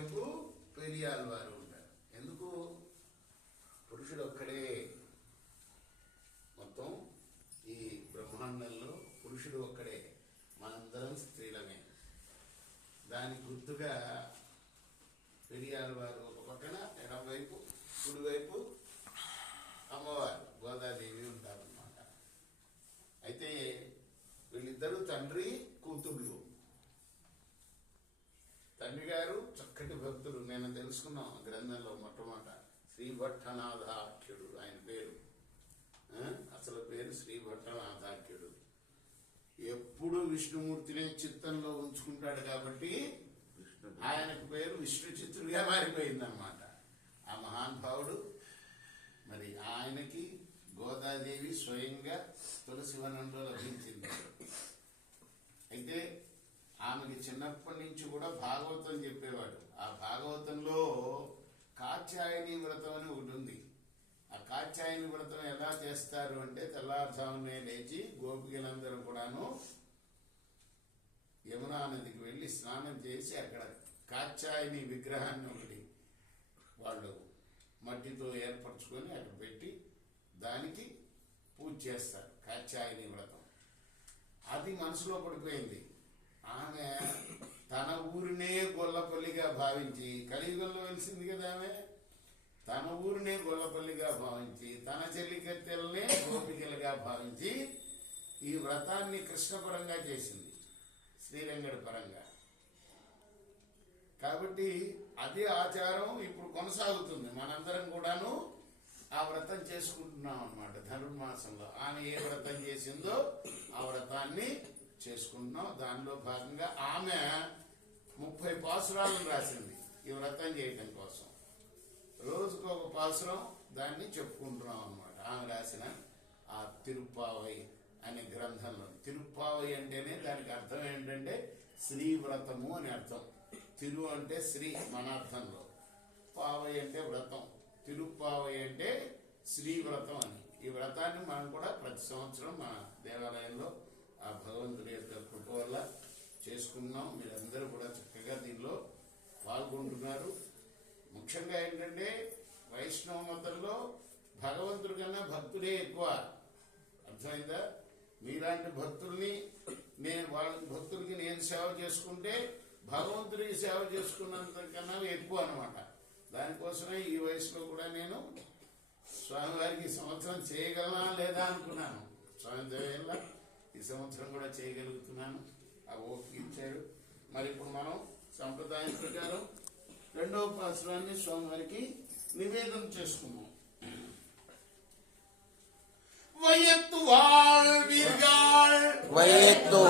ఎడమవైపు పెరియాల్ వారు ఉంటారు. ఎందుకు? పురుషుడు ఒక్కడే. మొత్తం ఈ బ్రహ్మాండంలో పురుషుడు ఒక్కడే, మనందరం స్త్రీలమే. దానికి గుర్తుగా పెరియాల్ వారు ఒక పక్కన, ఎడమవైపు కుడివైపు అమ్మవారు గోదాదేవి ఉంటారన్నమాట. అయితే వీళ్ళిద్దరూ తండ్రి కూతుళ్ళు. తండ్రి గారు చక్కటి భక్తులు. నేను తెలుసుకున్నాం గ్రంథంలో మొట్టమొదట శ్రీభట్టనాథాఖ్యుడు ఆయన పేరు. అసలు పేరు శ్రీభట్టనాథాఖ్యుడు. ఎప్పుడు విష్ణుమూర్తిని చిత్తంలో ఉంచుకుంటాడు కాబట్టి ఆయనకు పేరు విష్ణు చిత్తుడిగా మారిపోయిందన్నమాట. ఆ మహానుభావుడు మరి ఆయనకి గోదాదేవి స్వయంగా తులసి వనంలో లభించింది. అయితే ఆమెకి చిన్నప్పటి నుంచి కూడా భాగవతం చెప్పేవాడు. ఆ భాగవతంలో కాత్యాయని వ్రతం అని ఒకటి ఉంది. ఆ కాత్యాయని వ్రతం ఎలా చేస్తారు అంటే, తెల్లారుజామునే లేచి గోపికలందరూ కూడాను యమునా నదికి వెళ్ళి స్నానం చేసి అక్కడ కాత్యాయని విగ్రహాన్ని ఒకటి వాళ్ళు మట్టితో ఏర్పరచుకొని అక్కడ పెట్టి దానికి పూజ చేస్తారు. కాత్యాయని వ్రతం అది మనసులో పడిపోయింది. ఆమె తన ఊరినే గొల్లపల్లిగా భావించి, కలియుగంలో వెలిసింది కదా ఆమె, తన ఊరినే గొల్లపల్లిగా భావించి, తన చెల్లికత్తెలనే గోపికలుగా భావించి ఈ వ్రతాన్ని కృష్ణపరంగా చేసింది, శ్రీరంగడి పరంగా. కాబట్టి అదే ఆచారం ఇప్పుడు కొనసాగుతుంది. మనందరం కూడాను ఆ వ్రతం చేసుకుంటున్నాం అన్నమాట. ధనుర్మాసంలో ఆమె ఏ వ్రతం చేసిందో ఆ వ్రతాన్ని చేసుకుంటున్నాం. దానిలో భాగంగా ఆమె 30 పాసురాలను రాసింది ఈ వ్రతం చేయటం కోసం. రోజుకు ఒక పాసురం దాన్ని చెప్పుకుంటున్నాం అన్నమాట. ఆమె రాసిన ఆ తిరుప్పావై అనే గ్రంథంలో. తిరుప్పావై అంటేనే దానికి అర్థం ఏంటంటే శ్రీవ్రతము అని అర్థం. తిరు అంటే శ్రీ మన అర్థంలో, పావై అంటే వ్రతం, తిరుప్పావై అంటే శ్రీవ్రతం అని. ఈ వ్రతాన్ని మనం కూడా ప్రతి సంవత్సరం మన దేవాలయంలో ఆ భగవంతుడి యొక్క కృప వల్ల చేసుకున్నాం. మీరందరూ కూడా చక్కగా దీనిలో పాల్గొంటున్నారు. ముఖ్యంగా ఏంటంటే వైష్ణవ మతంలో భగవంతుడి కన్నా భక్తుడే ఎక్కువ. అర్థమైందా? మీలాంటి భక్తుల్ని భక్తులకి నేను సేవ చేసుకుంటే భగవంతుడికి సేవ చేసుకున్నంత కన్నా ఎక్కువ అనమాట. దానికోసమే ఈ వయసులో కూడా నేను స్వామివారికి ఈ సంవత్సరం చేయగలనా లేదా అనుకున్నాను. స్వామి దయ ఈ సంవత్సరం కూడా చేయగలుగుతున్నాను. ఆ ఓపిక ఇచ్చాడు. మరి ఇప్పుడు మనం సంప్రదాయం ప్రకారం రెండవ పాసురాన్ని స్వామివారికి నివేదన చేసుకున్నాం. வையத்து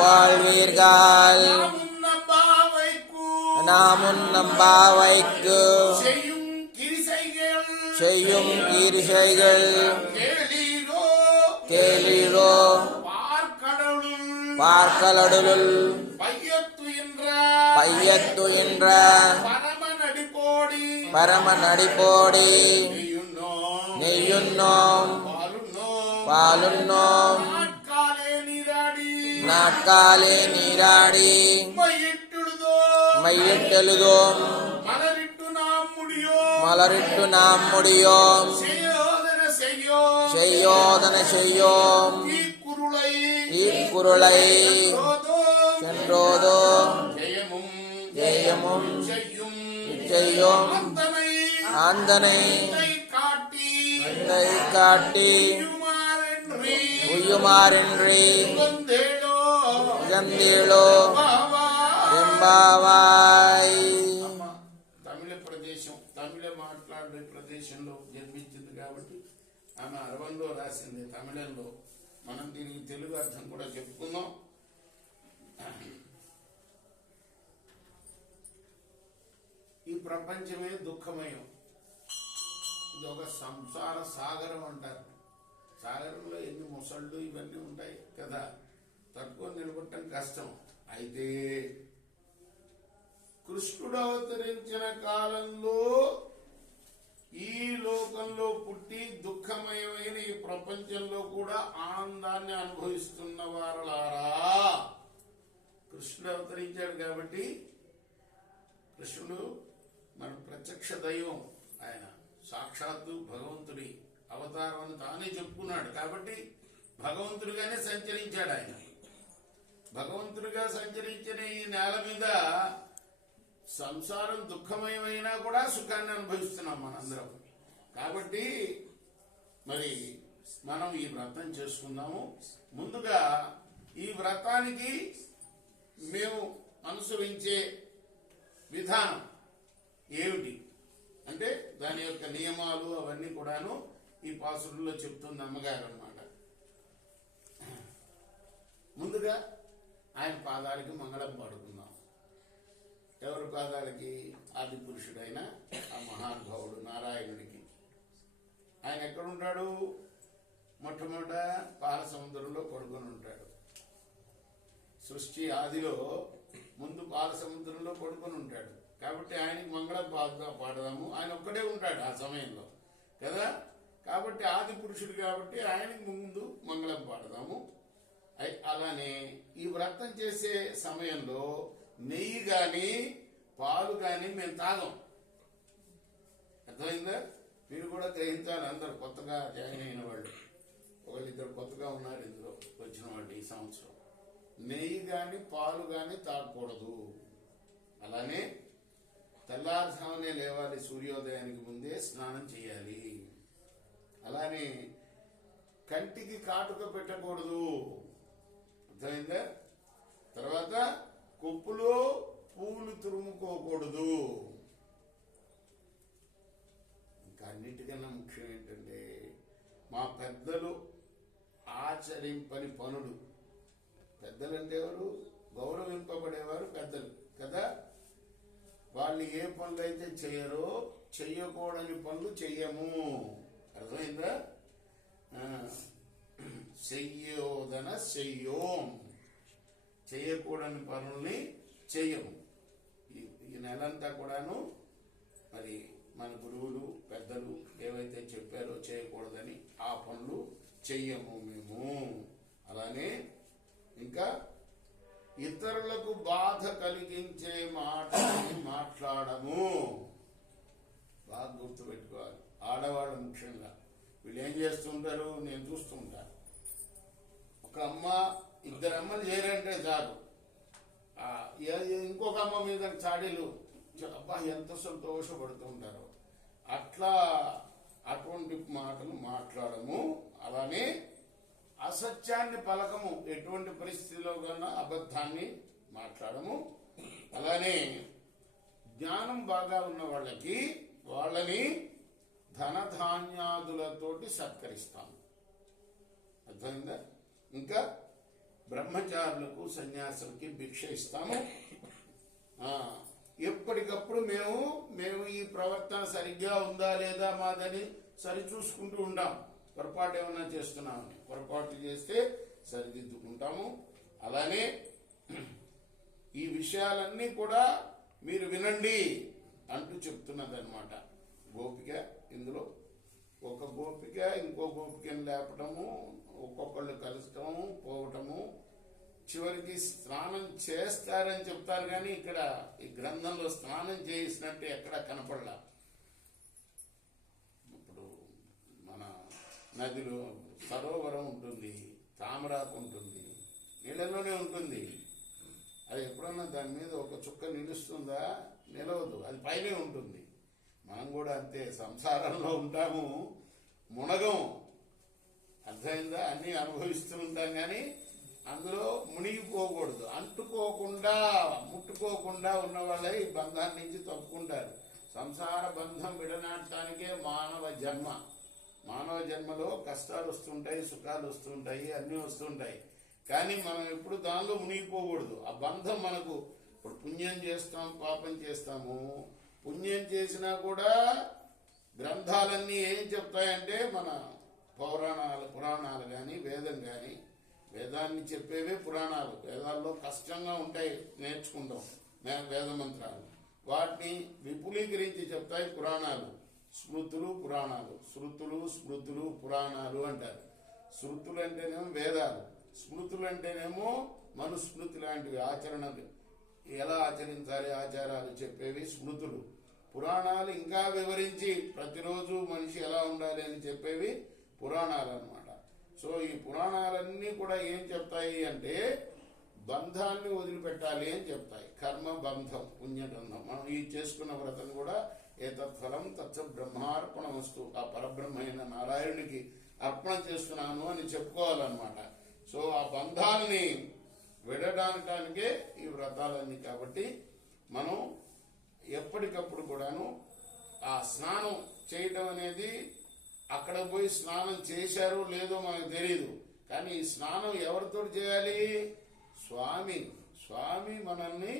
வாழ்வீர்கள் நாமுன்னம் பாவைக்கு செய்யும் கிரிசைகள் கேளீரோ பார்க்கடலுள் பையத்து என்ற பரமநடிப்போடி நெய்யுண்ணோம் பாலுண்ணோம் நாட்காலே நீராடி மையிட்டெழுதோம் மலரிட்டு நாம் முடியோம் செய்யோதன செய்யோம் ஈக்குருளை சென்றோதோ ஜெயமும் செய்யோம் ஆந்தனை காட்டி உய்யுமாறின்றி இழந்தீளோ ఎంబావాయ్. తమిళ ప్రదేశం, తమిళ మాట్లాడే ప్రదేశంలో జన్మించింది కాబట్టి ఆమె అరవంలో రాసింది తమిళంలో. మనం దీనికి తెలుగు అర్థం కూడా చెప్పుకుందాం. ఈ ప్రపంచమే దుఃఖమయం. ఇది ఒక సంసార సాగరం అంటారు. సాగరంలో ఎన్ని మొసళ్ళు ఇవన్నీ ఉంటాయి కదా, తక్కువ నిలబడటం కష్టం. అయితే కృష్ణుడు అవతరించిన కాలంలో ఈ లోకంలో పుట్టి దుఃఖమయమైన ఈ ప్రపంచంలో కూడా ఆనందాన్ని అనుభవిస్తున్న వారలారా, కృష్ణుడు అవతరించాడు కాబట్టి కృష్ణుడు ప్రత్యక్ష దైవం ఆయన, సాక్షాత్తు భగవంతుడి అవతారం అని తానే చెప్పుకున్నాడు. కాబట్టి భగవంతుడిగానే సంచరించాడు ఆయన. భగవంతుడిగా సంచరించిన ఈ నేల మీద సంసారం దుఃఖమయమైనా కూడా సుఖాన్ని అనుభవిస్తున్నాం మనందరం. కాబట్టి మరి మనం ఈ వ్రతం చేసుకుందాము. ముందుగా ఈ వ్రతానికి మేము అనుసరించే విధానం ఏమిటి అంటే దాని యొక్క నియమాలు అవన్నీ కూడాను ఈ పాసుల్లో చెప్తుంది అమ్మగారు అన్నమాట. ముందుగా ఆయన పాదాలకి మంగళం పాడుకుందాం. ఎవరి పాదాలకి? ఆది పురుషుడైన ఆ మహానుభావుడు నారాయణుడికి. ఆయన ఎక్కడుంటాడు? మొట్టమొదట పాల సముద్రంలో పడుకొని ఉంటాడు. సృష్టి ఆదిలో ముందు పాల సముద్రంలో పడుకొని ఉంటాడు. కాబట్టి ఆయనకి మంగళం పాడదాము. ఆయన ఒక్కడే ఉంటాడు ఆ సమయంలో కదా. కాబట్టి ఆది పురుషుడు కాబట్టి ఆయనకి ముందు మంగళం పాడదాము. అలానే ఈ వ్రతం చేసే సమయంలో నెయ్యి కానీ పాలు కానీ మేము తాగం. అర్థమైందా? మీరు కూడా గ్రహించాలి. అందరు కొత్తగా జాయిన్ అయిన వాళ్ళు, ఒకళ్ళిద్దరు కొత్తగా ఉన్నారు ఇందులో వచ్చిన వాళ్ళు ఈ సంవత్సరం. నెయ్యి కానీ పాలు కానీ తాగకూడదు. అలానే తెల్లారుజామునే లేవాలి, సూర్యోదయానికి ముందే స్నానం చేయాలి. అలానే కంటికి కాటుక పెట్టకూడదు. అర్థమైందా? తర్వాత కొప్పులో పూలు తురుముకోకూడదు. ఇంకా అన్నిటికన్నా ముఖ్యం ఏంటంటే మా పెద్దలు ఆచరింపని పనులు. పెద్దలంటే ఎవరు? గౌరవింపబడేవారు పెద్దలు కదా. వాళ్ళు ఏ పనులు అయితే చేయరో, చెయ్యకూడని పనులు చెయ్యము. అర్థమైందా? చెయ్యోదన చెయ్యోం, చేయకూడని పనుల్ని చెయ్యము. ఈ నెలంతా కూడాను మరి మన గురువులు పెద్దలు ఏవైతే చెప్పారో చేయకూడదని ఆ పనులు చెయ్యము మేము. అలానే ఇంకా ఇతరులకు బాధ కలిగించే మాటని మాట్లాడము. బాగా గుర్తుపెట్టుకోవాలి. ఆడవాళ్ళు ముఖ్యంగా వీళ్ళు ఏం చేస్తుంటారు నేను చూస్తుంటాను. ఒక అమ్మ ఇద్దరు అమ్మలు చేరంటే చాలు ఇంకొక అమ్మ మీద చాడీలు, అబ్బా ఎంత సంతోషపడుతూ ఉంటారు. అటువంటి మాటలు మాట్లాడము. అలానే అసత్యాన్ని పలకము. ఎటువంటి పరిస్థితిలో కన్నా అబద్ధాన్ని మాట్లాడము. అలానే జ్ఞానం బాగా ఉన్న వాళ్ళని ధనధాన్యాదులతోటి సత్కరిస్తాము. అర్థమైందా? ఇంకా బ్రహ్మచారులకు సన్యాసులకి భిక్ష ఇస్తాము. ఎప్పటికప్పుడు మేము ఈ ప్రవర్తన సరిగ్గా ఉందా లేదా మాదని సరి చూసుకుంటూ ఉంటాం. పొరపాటు ఏమన్నా చేస్తున్నామని, పొరపాటు చేస్తే సరిదిద్దుకుంటాము. అలానే ఈ విషయాలన్నీ కూడా మీరు వినండి అంటూ చెప్తున్నదన్నమాట గోపిక. ఇందులో ఒక గోపిక ఇంకో గోపికను లేపటము, ఒక్కొక్కళ్ళు కలుసుకోవటము, పోవటము, చివరికి స్నానం చేస్తారని చెప్తారు. కానీ ఇక్కడ ఈ గ్రంథంలో స్నానం చేసినట్టు ఎక్కడ కనపడలా. ఇప్పుడు మన నదిలో సరోవరం ఉంటుంది, తామరాకు ఉంటుంది, నీళ్ళలోనే ఉంటుంది. అది ఎప్పుడన్నా దాని మీద ఒక చుక్క నిలుస్తుందా? నిలవదు, అది పైనే ఉంటుంది. మనం కూడా అంతే, సంసారంలో ఉంటాము, మునగం. అర్థమైందా? అన్నీ అనుభవిస్తూ ఉంటాం కానీ అందులో మునిగిపోకూడదు. అంటుకోకుండా ముట్టుకోకుండా ఉన్న వాళ్ళే ఈ బంధాన్ని నుంచి తప్పుకుంటారు. సంసార బంధం విడనాటడానికే మానవ జన్మ. మానవ జన్మలో కష్టాలు వస్తుంటాయి, సుఖాలు వస్తుంటాయి, అన్నీ వస్తుంటాయి. కానీ మనం ఎప్పుడు దానిలో మునిగిపోకూడదు. ఆ బంధం మనకు ఇప్పుడు పుణ్యం చేస్తాం, పాపం చేస్తాము. పుణ్యం చేసినా కూడా గ్రంథాలన్నీ ఏం చెప్తాయంటే మన పురాణాలు కానీ వేదం కానీ, వేదాన్ని చెప్పేవే పురాణాలు. వేదాల్లో కష్టంగా ఉంటాయి, నేర్చుకుంటాం వేద మంత్రాలు. వాటిని విపులీకరించి చెప్తాయి పురాణాలు. స్మృతులు పురాణాలు, శృతులు స్మృతులు పురాణాలు అంటారు. శృతులు అంటేనేమో వేదాలు, స్మృతులు అంటేనేమో మనుస్మృతి లాంటివి, ఆచరణలు ఎలా ఆచరించాలి ఆచారాలు చెప్పేవి స్మృతులు. పురాణాలు ఇంకా వివరించి ప్రతిరోజు మనిషి ఎలా ఉండాలి అని చెప్పేవి పురాణాలు అన్నమాట. సో ఈ పురాణాలన్నీ కూడా ఏం చెప్తాయి అంటే బంధాన్ని వదిలిపెట్టాలి అని చెప్తాయి. కర్మ బంధం పుణ్యబంధం. మనం ఈ చేసుకున్న వ్రతం కూడా ఏతత్ఫలం తత్స బ్రహ్మార్పణ వస్తు, ఆ పరబ్రహ్మ అయిన నారాయణునికి అర్పణ చేస్తున్నాను అని చెప్పుకోవాలన్నమాట. సో ఆ బంధాలని విడడానికే ఈ వ్రతాలన్నీ. కాబట్టి మనం ఎప్పటికప్పుడు కూడాను ఆ స్నానం చేయటం అనేది, అక్కడ పోయి స్నానం చేశారో లేదో మనకు తెలియదు, కానీ ఈ స్నానం ఎవరితో చేయాలి? స్వామి మనల్ని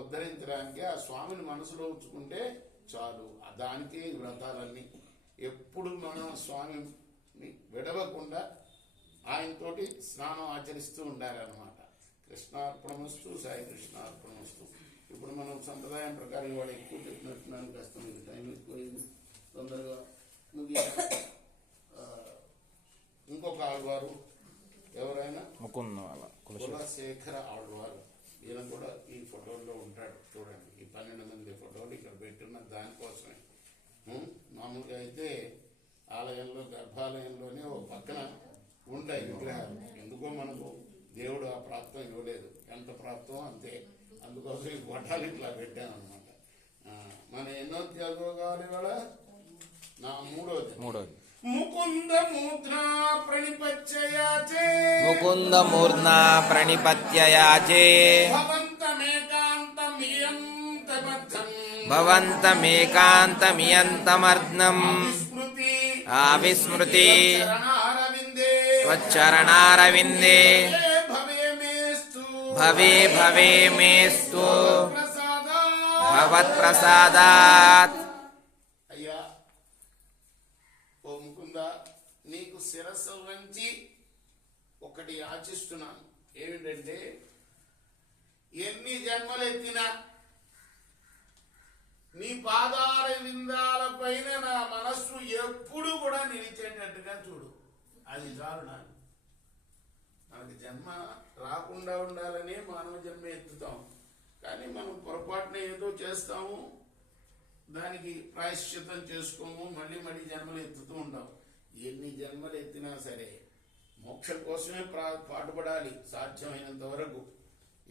ఉద్ధరించడానికి ఆ స్వామిని మనసులో ఉంచుకుంటే చాలు. దానికే ఈ వ్రతాలన్నీ. ఎప్పుడు మనం స్వామిని విడవకుండా ఆయనతోటి స్నానం ఆచరిస్తూ ఉండాలన్నమాట. కృష్ణార్పణమస్తు, సాయి కృష్ణార్పణమస్తు. ఇప్పుడు మనం సంప్రదాయం ప్రకారం ఇవాళ ఎక్కువ చెప్పినట్టున్నాను, కాస్త మీకు టైం ఎక్కువైంది, తొందరగా ముగియాలి. ఇంకొక ఆళ్వారు ఎవరైనా కులశేఖర ఆళ్వారు, ఈయన కూడా ఈ ఫోటోల్లో ఉంటాడు. చూడండి, ఈ 12 మంది ఫోటోలు ఇక్కడ పెట్టున్న దానికోసమే. మామూలుగా అయితే ఆలయంలో గర్భాలయంలోనే ఓ పక్కన ఉంటాయి విగ్రహాలు. ఎందుకో మనకు దేవుడు ఆ ప్రాప్తం ఇవ్వలేదు, ఎంత ప్రాప్తం అంతే. అందుకోసం ఈ పటాలు ఇట్లా పెట్టామన్నమాట. మన ఎన్నో త్యాగం కావాలి ఇవాళ? నా మూడోది. ముకుంద మూర్ధ్నా ప్రణిపత్యయాచే, ముకుంద మూర్ధ్నా ప్రణిపత్యయాచే, భవంతమేకాంతమియంతమర్ధం ఆవిస్మృతి స్వచ్చరణారవిందే భవే మేస్తు భవత్ప్రసాదాత్. అయ్యా ఓ ముకుంద, నీకు శిరస్సు వంచి ఒకటి యాచిస్తున్నాను. ఏమిటంటే ఎన్ని జన్మలెత్తినా నీ పాదాల విందాల పైన నా మనస్సు ఎప్పుడు కూడా నిలిచేటట్టుగా చూడు. అది చాలు నాకు. మనకి జన్మ రాకుండా ఉండాలని మానవ జన్మ ఎత్తుతాం, కానీ మనం పొరపాటున ఏదో చేస్తాము, దానికి ప్రాయశ్చిత్తం చేసుకోము, మళ్ళీ జన్మలు ఎత్తుతూ ఉంటాం. ఎన్ని జన్మలు ఎత్తినా సరే మోక్షం కోసమే పాటుపడాలి సాధ్యమైనంత వరకు.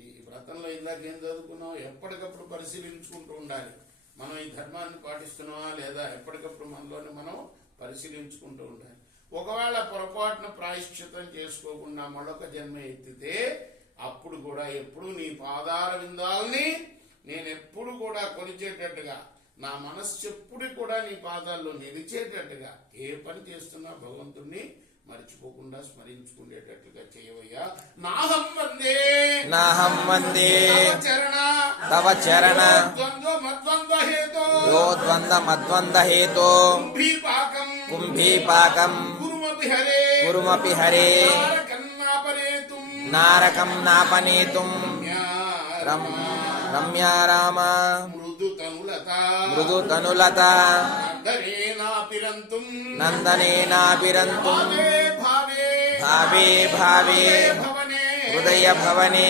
ఈ వ్రతంలో ఇందాక ఏం చదువుకున్నాం, ఎప్పటికప్పుడు పరిశీలించుకుంటూ ఉండాలి. మనం ఈ ధర్మాన్ని పాటిస్తున్నామా లేదా ఎప్పటికప్పుడు మనలోనే మనం పరిశీలించుకుంటూ ఉండాలి. ఒకవేళ పొరపాటున ప్రాయశ్చిత్తం చేసుకోకుండా మరొక జన్మ ఎత్తితే అప్పుడు కూడా ఎప్పుడు నీ పాదాల విందాలని నేను ఎప్పుడు కూడా కొలిచేటట్టుగా, నా మనస్సు ఎప్పుడు కూడా నీ పాదాల్లో నిలిచేటట్టుగా ఏ పని చేస్తున్నా భగవంతుణ్ణి మర్చిపోకుండా స్మరించుకునేటట్లుగా చేయవయ్యా. నాహం వందే తవ చరణ యో ద్వంద్వ హేతో కుంభీపాకం కురుమపి హరే నారకం నాపనేతుం రమ్యా రామ మృదు తనులత నందనేనాభిరంతుం భావే హృదయ భవనే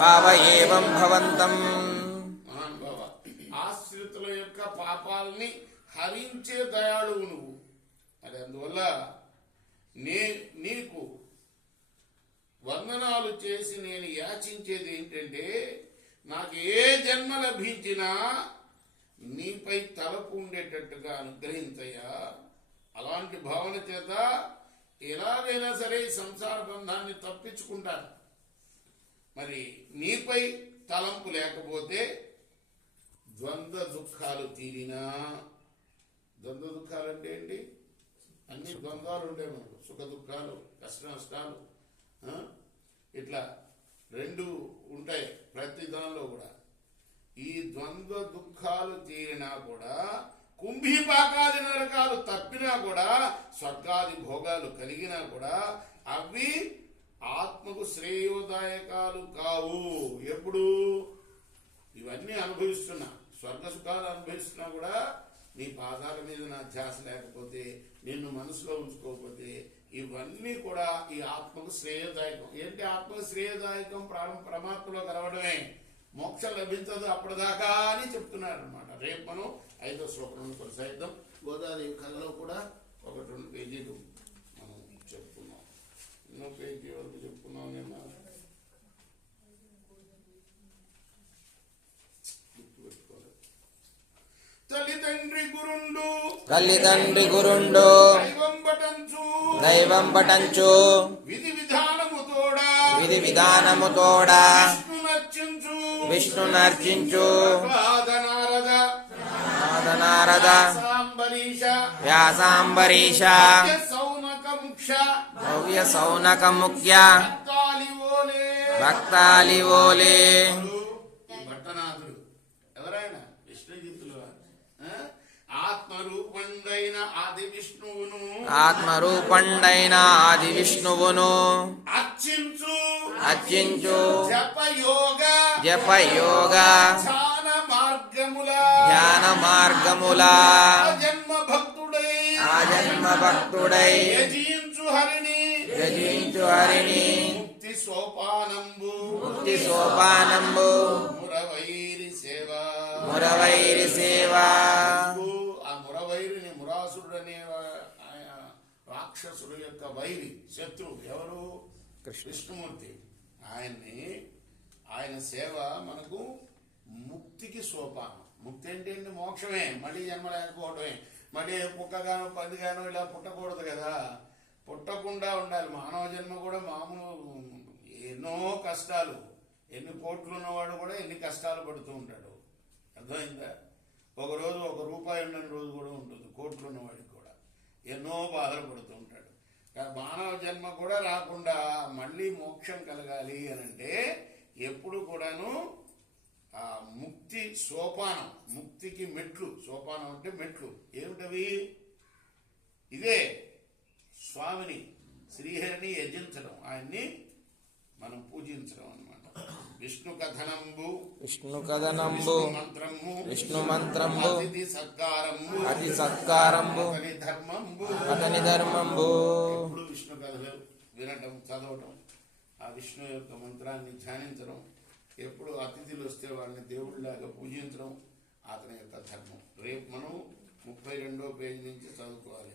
భావ ఏవం భవంతం. ఆశ్రితుల యొక్క పాపాలని హరించే దయాళువు నువ్వు. మరి అందువల్ల నీకు వందనాలు చేసి నేను యాచించేది ఏంటంటే, నాకు ఏ జన్మ లభించినా నీపై తలపు ఉండేటట్టుగా అనుగ్రహించయ్యా. అలాంటి భావన చేత ఎలాగైనా సరే సంసార బంధాన్ని తప్పించుకుంటాను. మరి నీపై తలంపు లేకపోతే ద్వంద్వ దుఃఖాలు తీరినా, ద్వంద్వ దుఃఖాలు అంటే ఏంటి? అన్ని ద్వంద్వాలు ఉంటాయి మనకు, సుఖ దుఃఖాలు, కష్ట నష్టాలు, ఇట్లా రెండు ఉంటాయి ప్రతి దానిలో కూడా. ఈ ద్వంద్వ దుఃఖాలు తీరినా కూడా, కుంభీపాకాది నరకాలు తప్పినా కూడా, స్వర్గాది భోగాలు కలిగినా కూడా అవి ఆత్మకు శ్రేయోదాయకాలు కావు. ఎప్పుడు ఇవన్నీ అనుభవిస్తున్నా, స్వర్గ సుఖాలు అనుభవిస్తున్నా కూడా నీ పాదాల మీద నా ధ్యాస లేకపోతే, నిన్ను మనసులో ఉంచుకోకపోతే ఇవన్నీ కూడా ఈ ఆత్మకు శ్రేయదాయకం. ఏంటి ఆత్మకు శ్రేయదాయకం? పరమాత్మలో కలవడమే. మోక్షం లభించదు అప్పటిదాకా అని చెప్తున్నారు అనమాట. రేపు మనం 5వ శ్లోకం కొనసాగిద్దాం. గోదాదేవి కథలో కూడా 1-2 పేజీలు మనం చెప్పుకున్నాం. ఎన్నో పేజీ వరకు చెప్పుకున్నాం నిన్న. తల్లిదండ్రి గురుండు దైవం పటంచు విధి విధానముతోడా విష్ణు నర్చించు నారద వ్యాసాంబరీష భవ్య సౌనక ముఖ్య భక్తాలివోలే. భట్టనాథుడు ఎవరైనా విష్ణుజిత్తులు ఆత్మరూపండైన ఆది విష్ణువును అర్చించు జపయోగ ధ్యాన మార్గముల ఆజన్మ భక్తుడై యజించు హరిని ముక్తి సోపానంబు మురవైరి సేవ. ఆ మురవైరిని మురాసురుడు అనే రాక్షసుడు యొక్క వైరి శత్రువు ఎవరు? విష్ణుమూర్తి. ఆయన సేవ మనకు ముక్తికి సోపానం. ముక్తి ఏంటంటే మోక్షమే, మళ్ళీ జన్మ లేకపోవడమే. మళ్ళీ కుక్కగానో పందిగానో ఇలా పుట్టకూడదు కదా, పుట్టకుండా ఉండాలి. మానవ జన్మ కూడా మామూలు ఎన్నో కష్టాలు, ఎన్ని కోట్లు ఉన్నవాడు కూడా ఎన్ని కష్టాలు పడుతూ ఉంటాడు. అర్థమైందా? ఒకరోజు 1 రూపాయి ఉన్న రోజు కూడా ఉంటుంది కోట్లు ఉన్నవాడికి కూడా, ఎన్నో బాధలు పడుతూ ఉంటాడు. మానవ జన్మ కూడా రాకుండా మళ్ళీ మోక్షం కలగాలి అని అంటే ఎప్పుడు కూడాను ఆ ముక్తి సోపానం, ముక్తికి మెట్లు. సోపానం అంటే మెట్లు. ఏమిటవి? ఇదే స్వామిని శ్రీహరిని యజించడం, ఆయన్ని మనం పూజించడం అన్నమాట. విష్ణు కథనంబు విష్ణు మంత్రంబు అతి సత్కారంబు అతని ధర్మంబు. ఎప్పుడు విష్ణు కథలు వినటం, చదవటం, ఆ విష్ణు యొక్క మంత్రాన్ని ధ్యానించడం, ఎప్పుడు అతిథులు వస్తే వాళ్ళని దేవుడిలాగా పూజించడం అతని యొక్క ధర్మం. రేపు మనం 32వ పేజీ నుంచి చదువుకోవాలి.